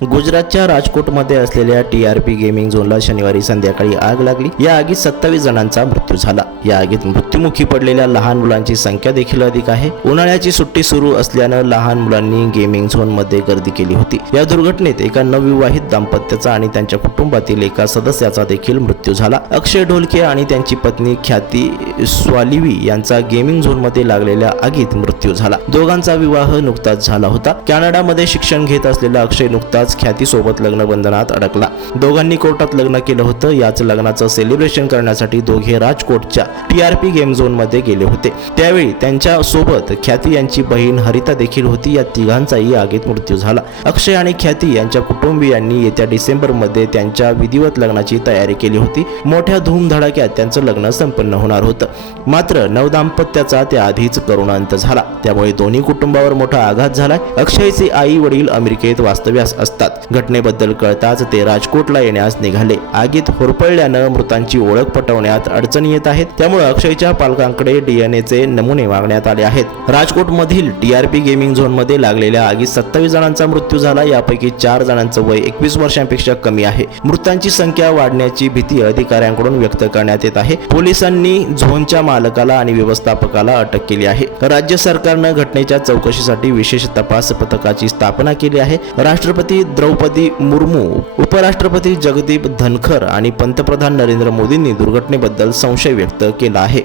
गुजरातच्या राजकोटमध्ये असलेल्या TRP gaming झोनला शनिवारी संध्याकाळी आग लागली। या आगीत 27 जणांचा मृत्यू झाला। या आगीत मृत्युमुखी पडलेल्या लहान मुलांची संख्या देखील अधिक आहे। उन्हाळ्याची सुट्टी सुरू असल्याने लहान मुलांनी गेमिंग झोनमध्ये गर्दी केली होती। या दुर्घटनेत एका नवविवाहित दाम्पत्याचा आणि त्यांच्या कुटुंबातील एका सदस्याचा देखील मृत्यू झाला। अक्षय ढोलके आणि त्यांची पत्नी ख्याती स्वालिवी यांचा गेमिंग झोनमध्ये लागलेल्या आगीत मृत्यू झाला। दोघांचा विवाह नुकताच झाला होता। कॅनडामध्ये शिक्षण घेत असलेला अक्षय नुकताच ख्याती सोबत लग्न बंधनात अडकला। दोघांनी कोर्टात लग्न केलं होतं। याच लग्नाचं सेलिब्रेशन करण्यासाठी दोघे राजकोटच्या टीआरपी गेम झोन मध्ये गेले होते। त्यावेळी त्यांच्या सोबत ख्याती यांची बहीण हरिता देखील होती। या तिघांचाही आगीत मृत्यू झाला। अक्षय आणि ख्याती यांच्या कुटुंबियांनी येत्या डिसेंबर मध्ये त्यांच्या विधिवत लग्नाची तयारी केली होती। मोठ्या धूमधडाक्यात त्यांचं लग्न संपन्न होणार होतं। मात्र नवदाम्पत्याचा त्याआधीच करोनांत झाला। त्यामुळे दोन्ही कुटुंबावर मोठा आघात झालाय। अक्षयचे आई वडील अमेरिकेत वास्तव्यास असतात। घटनेबद्दल कळताच ते राजकोटला येण्यास निघाले। आगीत होरपळल्यानं मृतांची ओळख पटवण्यात अडचणी येत आहेत। त्यामुळे अक्षयच्या पालकांकडे डीएनएचे नमुने मागण्यात आले आहेत। राजकोटमधील टीआरपी गेमिंग झोनमध्ये लागलेल्या आगीत 27 जणांचा मृत्यू झाला। यापैकी 4 जणांचं वय 21 वर्षांपेक्षा कमी आहे। मृतांची संख्या वाढण्याची भीती अधिकाऱ्यांकडून व्यक्त करण्यात येत आहे। पोलिसांनी झोनच्या मालकाला आणि व्यवस्थापकाला अटक केली आहे। राज्य सरकारनं घटनेच्या चौकशीसाठी विशेष तपास पथकाची स्थापना केली आहे। राष्ट्रपती द्रौपदी मुर्मू, उपराष्ट्रपती जगदीप धनखर आणि पंतप्रधान नरेंद्र मोदींनी दुर्घटनेबद्दल संशय व्यक्त केला आहे।